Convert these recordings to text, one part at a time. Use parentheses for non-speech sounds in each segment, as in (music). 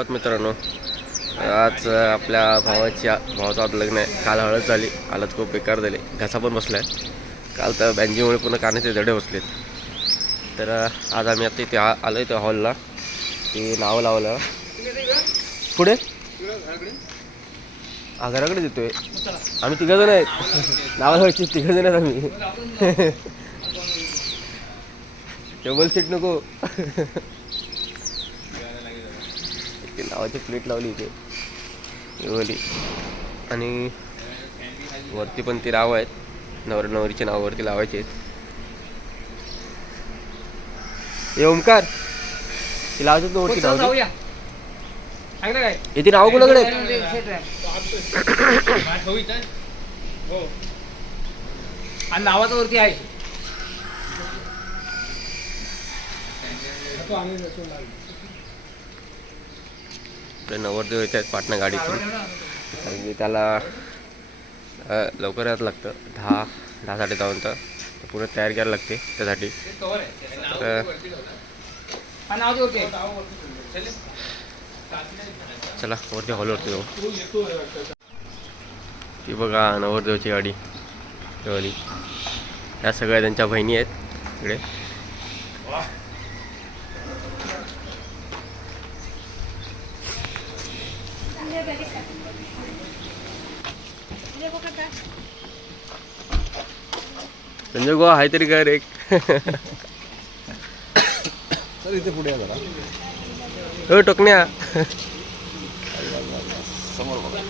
आहोत मित्रांनो. आज आपल्या भावाच्या भावाचं आज लग्न आहे. काल हळद झाली हळद खूप बेकार झाली. घसा पण बसला आहे काल तर बँजीमुळे पूर्ण कानाचे जडे बसलेत. तर आज आम्ही आता इथे आलो इथे हॉलला. ते नाव लावलं. पुढे हा घराकडे आम्ही तिघ जण आहेत. नाव लावायची तिघ जण आहेत आम्ही. (laughs) टेबल सीट नको. (laughs) इथे नावाची प्लेट लावली इथे. एवढी आणि वरती पण ती नाव आहेत. नवर नवरीचे नाव वरती लावायचे आहेत. हे ओमकार. ती लावायचं ना वरती नाव ती. इथे नाव कोणाकडे? हो. आणि नावाचं वरती आहे. आपले नवरदेव येत आहेत पाटणा गाडीतून. कारण की त्याला लवकर यायला लागतं. दहा दहा साडे दहापर्यंत तर पूर्ण तयार करायला लागते त्यासाठी. तर चला वरती हॉलवरती जाऊ. ती बघा नवरदेवची गाडी तेवाली या सगळ्या त्यांच्या बहिणी आहेत इकडे. संजय गोवा आहे तरी घर एक. सर इथे पुढे जरा. हो टोकण्या. समोर बघा.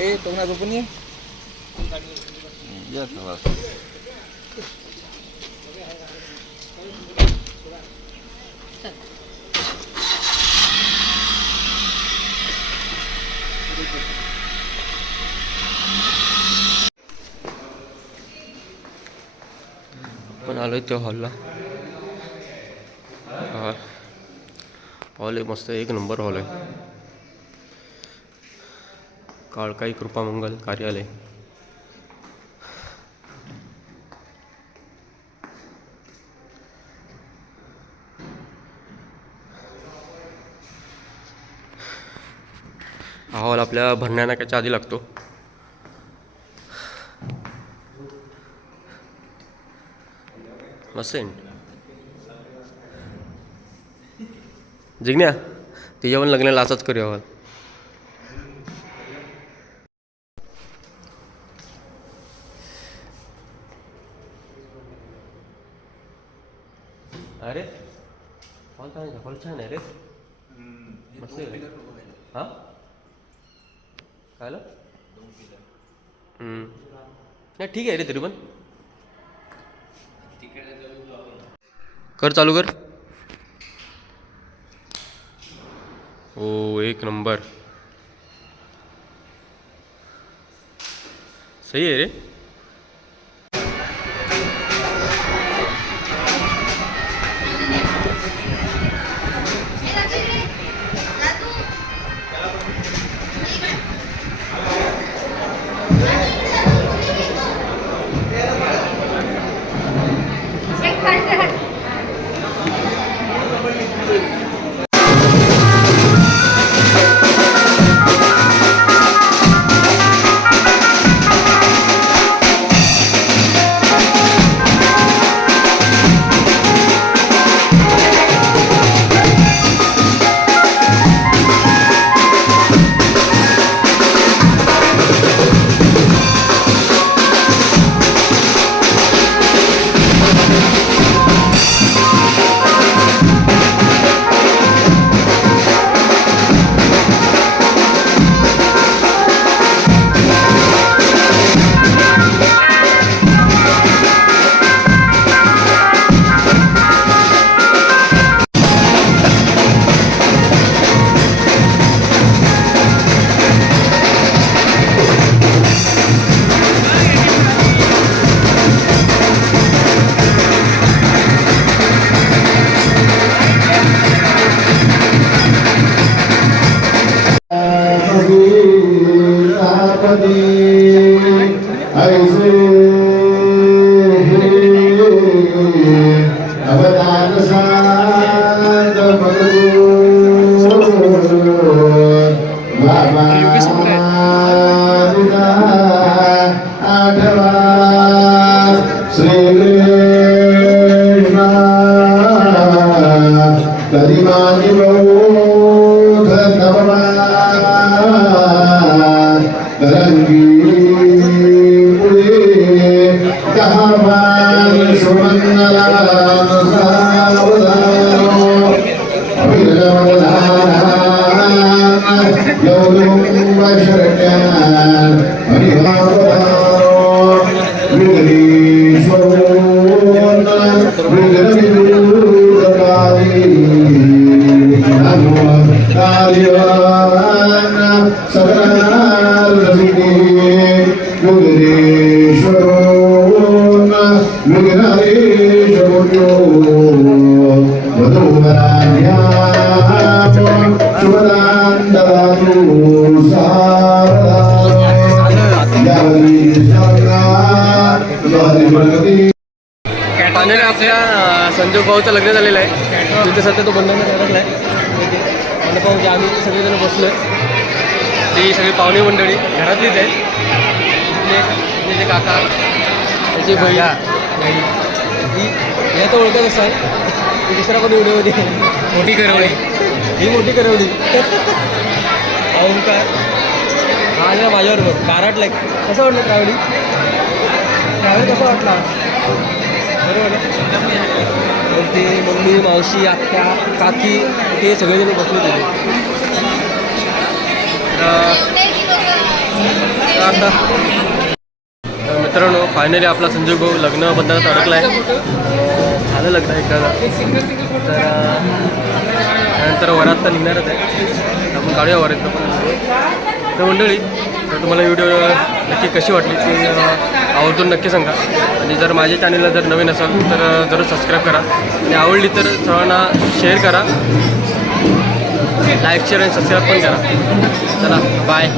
ए टोकण्याचं पण ये. येस ना बस. पण आलो त्या हॉलला हॉल आहे मस्त एक नंबर हॉल आहे. काळकाई कृपामंगल कार्यालय. हा हॉल आपल्या भरण्या नाक्याच्या आधी लागतो. मस्त जिग्न्या तिच्या पण लग्नाला असाच करूया हॉल अरे हॉल छान आहे हॉल छान आहे रे. मस्त आहे. हां? काय नाही ठीक आहे रे तरी पण. कर चालू कर. ओ एक नंबर. सही है रे? Yo, yo, yo, yo, yo, संजोग भाऊचं लग्न झालेलं आहे. तिथे सध्या तो बंधन अडकला आहे मंडपामध्ये आम्ही इथे सगळेजण बसलो आहे ती सगळी पाहुणे मंडळी घरातलीच आहे जे काका त्याची भैया ही या तर ओळखत असाल. ती दुसरा पण व्हिडिओमध्ये मोठी करवली. ही मोठी करवली. ओंकार हा आलेला माझ्याबरोबर बाराटला कसं वाटलं ट्रॅव्हलिंग ट्रॅव्हल कसं वाटला? बरोबर तर ते मम्मी मावशी आत्या काकी ते सगळेजण बसले तिथे आता मित्रांनो फायनली आपला संजय भाऊ लग्न बंधनात अडकला आहे झालं लग्न एकदा. तर त्यानंतर वरात तर निघणारच आहे. आपण काढूया वरात पण. तर मंडळी तर तुम्हाला व्हिडिओ नक्की कशी वाटली ती अं, आवर्जून नक्की सांगा. आणि जर माझ्या चॅनलला जर नवीन असाल तर जरूर सबस्क्राईब करा. आणि आवडली तर सर्वांना शेअर करा. लाईक शेअर आणि सबस्क्राईब पण करा. चला बाय